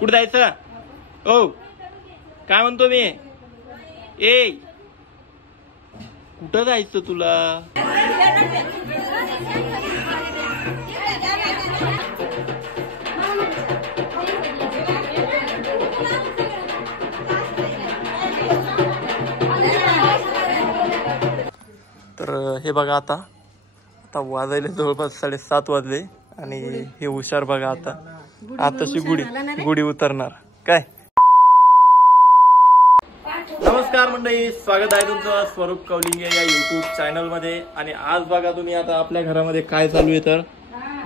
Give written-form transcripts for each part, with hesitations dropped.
कुठं जायचं? ओ काय म्हणतो मी? ए कुठं जायचं तुला? तर हे बघा आता वाजायला जवळपास 7:30 वाजले आणि हे हुशार बघा आताशी गुढी उतरणार काय. नमस्कार मंडळी, स्वागत आहे तुमचं स्वरूप कौलिंगे या युट्यूब चॅनल मध्ये. आणि आज बघा तुम्ही आता आपल्या घरामध्ये काय चालू आहे. तर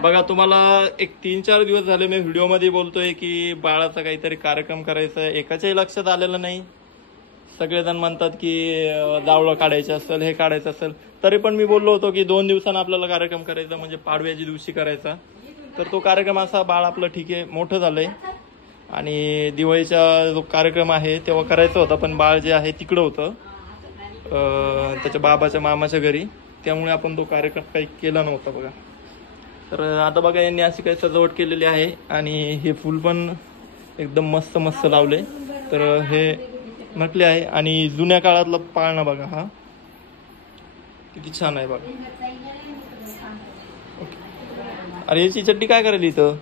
बघा तुम्हाला एक 3-4 दिवस झाले मी व्हिडिओ मध्ये बोलतोय की बाळाचा काहीतरी कार्यक्रम करायचा आहे. एकाच्याही लक्षात आलेलं नाही. सगळेजण म्हणतात की जावळं काढायचं असेल, हे काढायचं असेल, तरी पण मी बोललो होतो की 2 दिवसांना आपल्याला कार्यक्रम करायचा, म्हणजे पाडव्याच्या दिवशी करायचा. तर तो कार्यक्रम असा बाळ आपलं ठीक आहे मोठं झालंय आणि दिवाळीचा जो कार्यक्रम आहे तेव्हा करायचा होता, पण बाळ जे आहे तिकडं होतं त्याच्या बाबाच्या मामाच्या घरी, त्यामुळे आपण तो कार्यक्रम काही केला नव्हता बघा. तर आता बघा यांनी अशी काही सजावट केलेली आहे आणि हे फुल पण एकदम मस्त मस्त लावले. तर हे नकली आहे आणि जुन्या काळातला पाळणा बघा, हा किती छान आहे बघा. ओके. अरे याची चड्डी काय करायली इथं?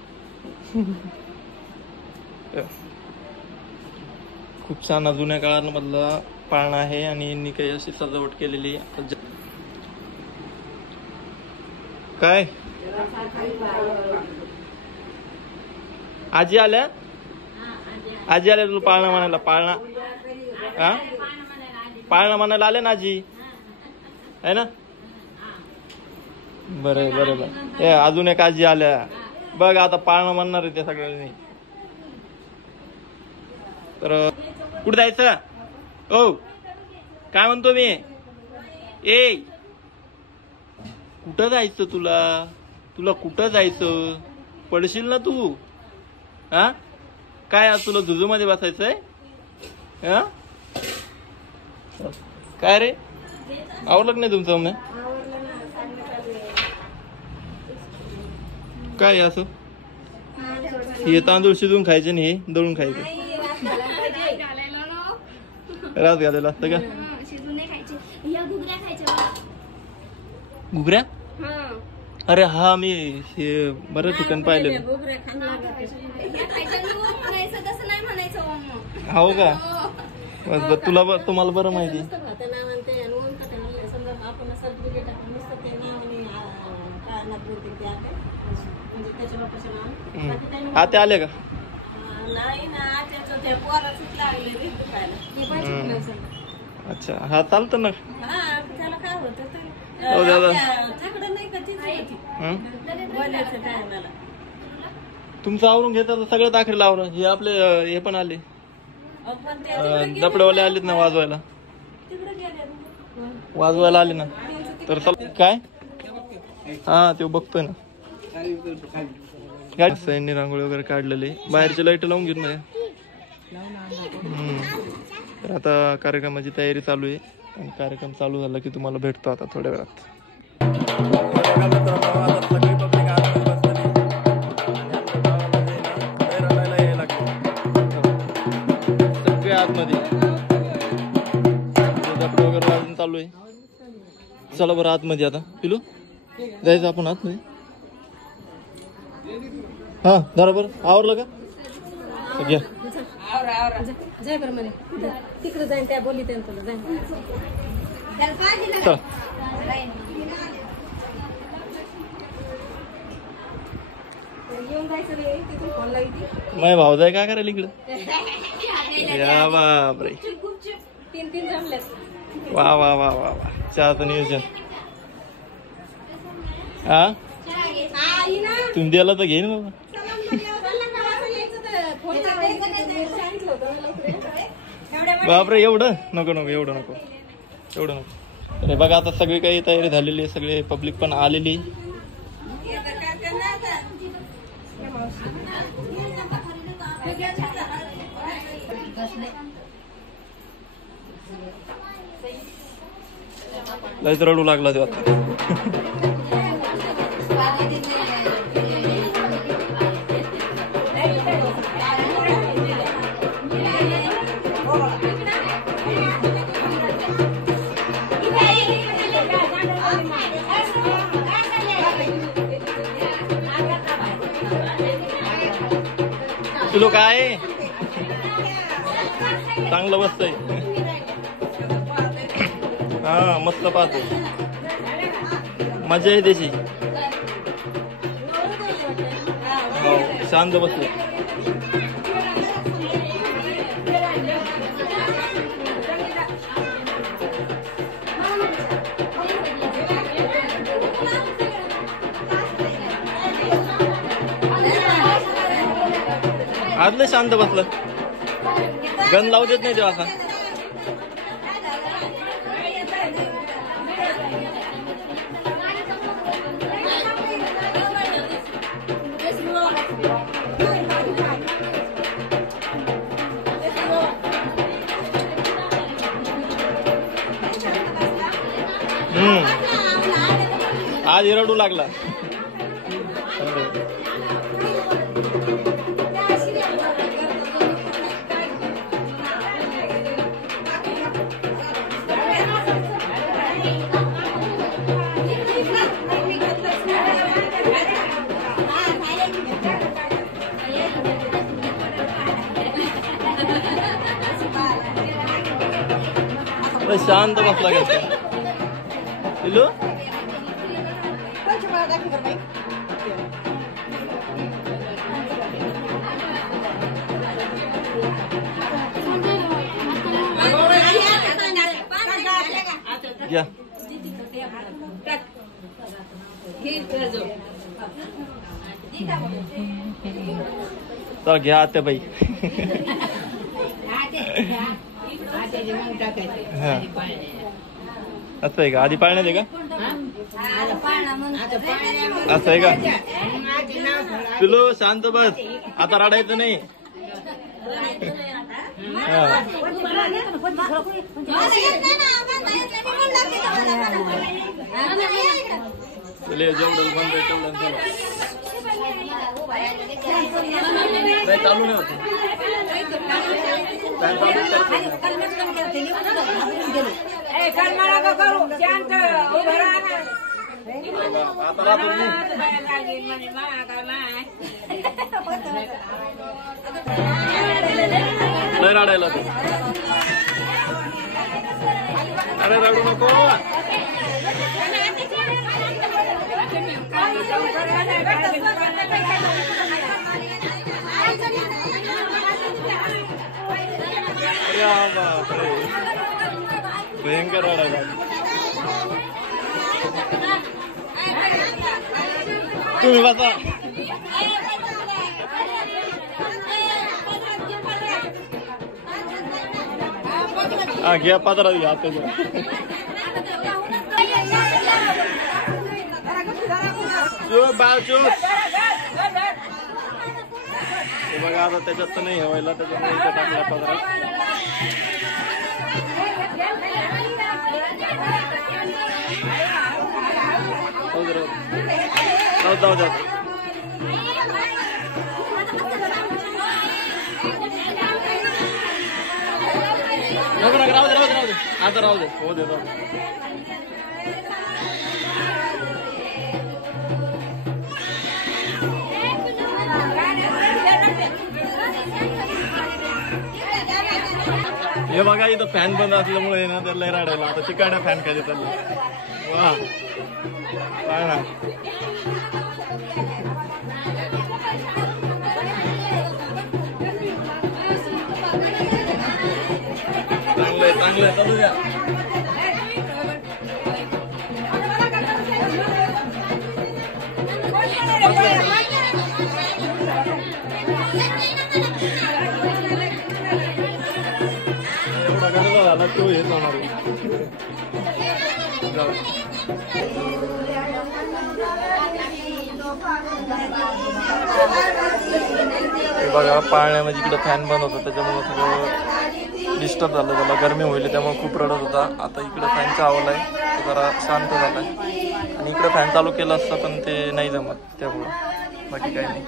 खूप छान जुन्या काळामधला पाळणा आहे आणि यांनी काही अशी सजावट केलेली. काय आजी आल्या तुला पाळणा म्हणायला? पाळणा म्हणायला आले ना आजी, आहे ना? बरं हे अजून एक आजी आल्या बघ. आता पाळणा म्हणणार आहे त्या सगळ्यांनी. तर कुठं जायचं? ओ काय म्हणतो मी? ए कुठं जायचं तुला कुठं जायचं? पडशील ना तू. हा काय आज तुला झुजू मध्ये बसायचंय? हा काय रे, आवडलं नाही तुमचं? मग काय असं हे तांदूळ शिजवून खायचे आणि हे दळून खायचे? रात घालायला असतं का? घुगऱ्या? अरे हा मी हे बरं ठिकाण पाहिलं. हो का? तुम्हाला बरं माहिती. आते आले का? अच्छा हा चालतं ना. हो दादा तुमचं आवरून घेतात सगळं दाखल आवरून. हे आपले हे पण आले जपडेवाले आलेत ना वाजवायला आले ना. तर काय हा ते बघतोय ना. गाडी रांगोळी वगैरे काढलेली, बाहेरची लाईट लावून घेऊन नाही. तर आता कार्यक्रमाची तयारी चालू आहे आणि कार्यक्रम चालू झाला की तुम्हाला भेटतो आता थोड्या वेळात. सगळे आतमध्ये वगैरे वाजून चालू आहे. चला बरं आतमध्ये आता पिलू जायचं आपण आतमध्ये. हा धरा बरं, आवरलं का? घ्या जाय बरं म्हणे तिकडे जाईन त्या बोली तुला माझ्या भाऊ जाय काय करायला इकडं? या बापरे, 3 जमले. वा वा वा वा वा, चहाचं नियोजन. हा तुम्ही द्याला तर घेईन बाबा. बापरे एवढं नको एवढं नको. अरे बघा आता सगळी काही तयारी झालेली आहे, सगळे पब्लिक पण आलेली. लयच रडू लागला तो आता. तुला काय चांगलं बसतंय. हा मस्त पाहतोय, मजा आहे त्याची. हो शांत बसतोय. आजले शांत बसलं, गन लावू देत नाही तेव्हा असा. आज रडू लागला. शांत बसला गेला. पिलू घ्या. तर घ्या आत्या बाई. असं आहे का, आधी पाळण्यात आहे का, असं आहे का. तुलो शांत बस, आता रडायचं नाही. जेवढं बंद चालू नाही होते. लय रडायला तू. अरे रडू नको. भयंकर रडायला. तुम्ही बसा. हा घ्या पात्रा घ्या आता घ्या. बघा आता त्याच्यात तर नाही हवायला, त्याच्यामुळे टाकला पदरात. जाऊ द्या. राहू दे आता राहू दे. हो दे जाऊ. हे बघा इथं फॅन बंद असल्यामुळे ना त्याला रडायला. आता चिकाड्या फॅन काय चाललं. वा काय ना. चांगलंय चालू द्या. एवढा गरज झाला तो हेच होणार. बघा पाळण्यामध्ये इकडे फॅन बंद होता, त्याच्यामुळे सगळं डिस्टर्ब झालं. त्याला गरमी होईल त्यामुळे खूप रडत होता. आता इकडे फॅन चावलाय, तो जरा शांत झालाय. आणि इकडे फॅन चालू केला असता पण ते नाही जमत, त्यामुळं बाकी काही नाही.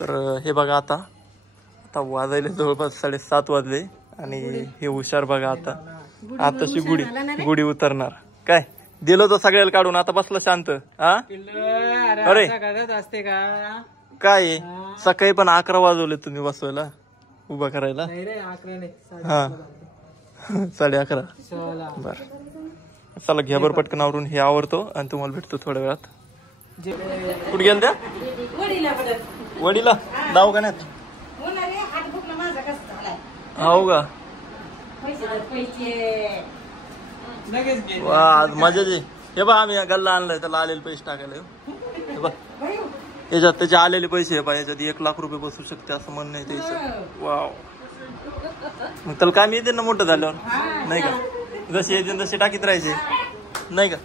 तर हे बघा आता आता वाजायला जवळपास 7:30 वाजले आणि हे हुशार बघा आताशी गुढी उतरणार काय दिलं तर सगळ्याला काढून आता बसला शांत. हा अरे असते का काय सकाळी पण 11 वाजवले तुम्ही बसवायला उभा करायला. हा 11:30 बर चला घ्या बरं पटकन आवरून हे आवरतो आणि तुम्हाला भेटतो थोड्या वेळात. कुठे गेल त्या वडीला दवाखान्यात हो का वा आज मजा जे हे बघ आम्ही गल्ला आणलाय त्याला आलेले पैसे टाकायला. हे बघ याच्यात त्याचे आलेले पैसे हे बघ याच्यात 1 लाख रुपये बसू शकते असं म्हणणं आहे त्याचं. वाव मग त्याला काय येते ना मोठं झाल्यावर नाही का जसे येते तसे टाकीत राहायचे नाही का.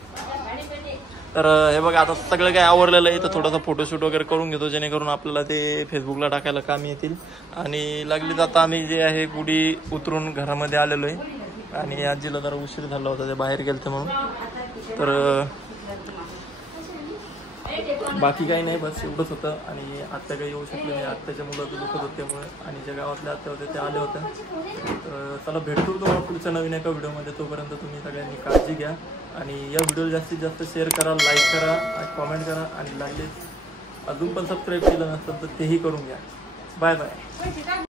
तर हे बघा आता सगळं काय आवरलेलं आहे तर थोडासा फोटोशूट वगैरे करून घेतो जेणेकरून आपल्याला ते फेसबुकला टाकायला काम येतील. आणि लागली जाता आम्ही जे आहे गुढी उतरून घरामध्ये आलेलो आहे आणि आजीला जरा उशीर झाला होता ते बाहेर गेलते म्हणून. तर बाकी काही नाही बस एवढंच होतं. आणि आत्या काही येऊ शकले नाही आत्याच्या मुलाचं दुखत होत त्यामुळे आणि ज्या गावातले आत्या होते ते आले होते. तर चला भेटतो तुम्हाला पुढच्या नवीन एका व्हिडिओमध्ये. तोपर्यंत तुम्ही सगळ्यांनी काळजी घ्या आणि या व्हिडिओला जास्तीत जास्त शेअर करा लाईक करा कॉमेंट करा आणि लागले अजून पण सबस्क्राईब केलं नसतं तर तेही करून घ्या. Bye bye.